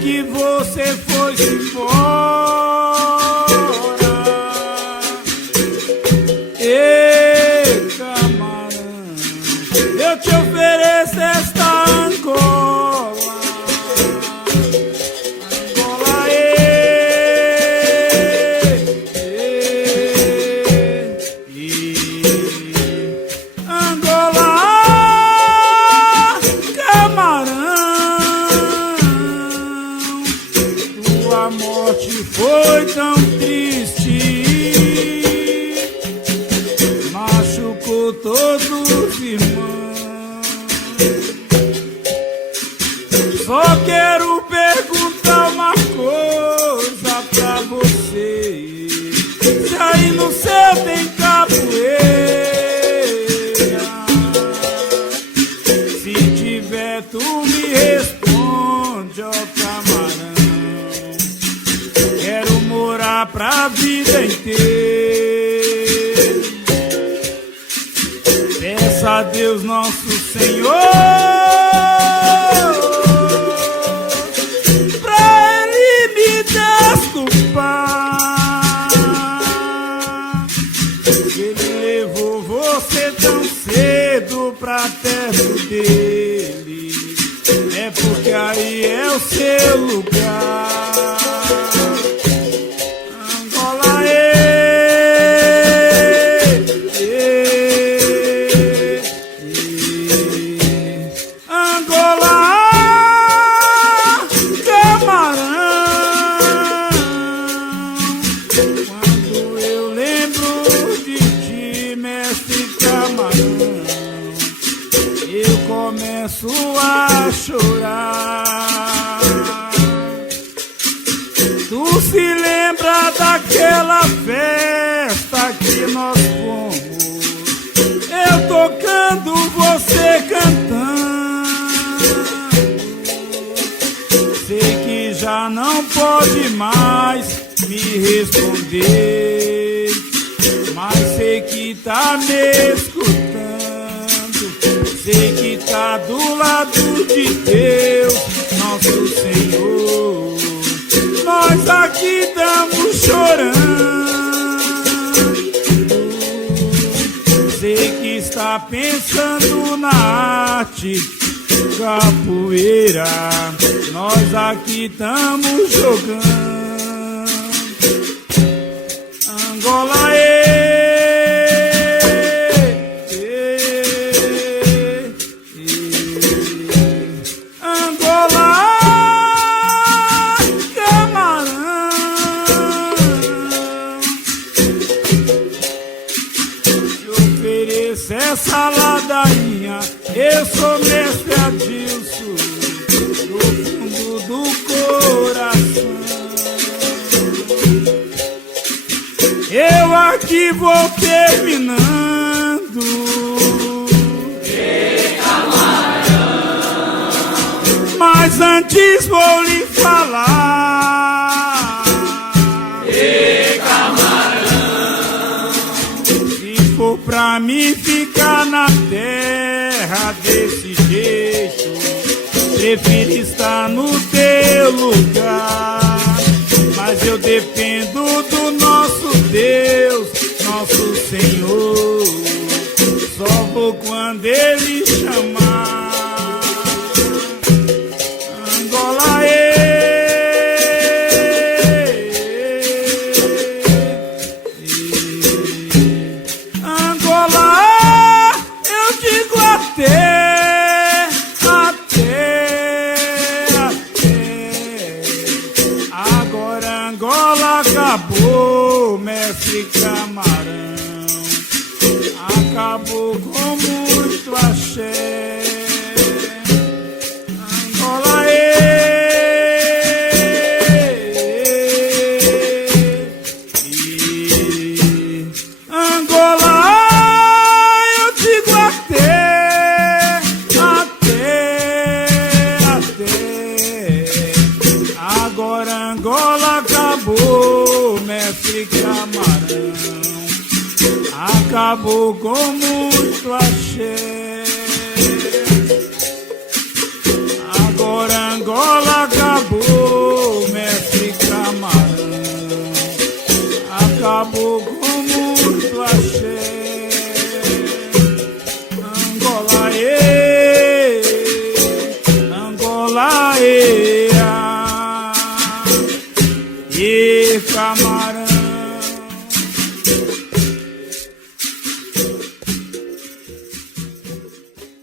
que você foi embora. Ei, camarão, eu te ofereço esta Angola. Angola, Angola, camarão, tua morte foi tão triste, machucou todos os irmãos. Só quero perguntar uma coisa pra você: se aí no céu tem capoeira, se tiver tu me responde, ó camarão. Quero morar pra vida inteira. Peça a Deus nosso Senhor pra Ele me desculpar. Ele levou você tão cedo pra perto dele, é porque aí é o seu lugar. Angola, Angola, camarão. Quando eu lembro de ti, mestre camarão, eu começo a chorar. Tu se lembra daquela festa que nós fomos, eu tocando, você cantando. Sei que já não pode mais me responder, mas sei que tá me escutando. Sei que tá do lado de Deus, nosso Senhor. Nós aqui estamos chorando. Sei que está pensando na arte capoeira. Nós aqui estamos jogando. Angola, Angola, camarão. Te ofereço essa ladainha, eu sou mestre Adilson, do fundo do coração. Eu aqui vou terminando. Ei, camarão, Mas antes vou lhe falar. ei, camarão, Se for pra mim ficar na terra desse jeito, prefiro estar no teu lugar. Mas eu dependo do nosso Deus, nosso Senhor. Só vou quando Ele chamar. Angola, Angola, eu digo até. Agora Angola acabou, mestre camarão. Acabou com muito axé. Angola, Angola, eu digo até. Agora Angola acabou, mestre camarão. Acabou com muito axé.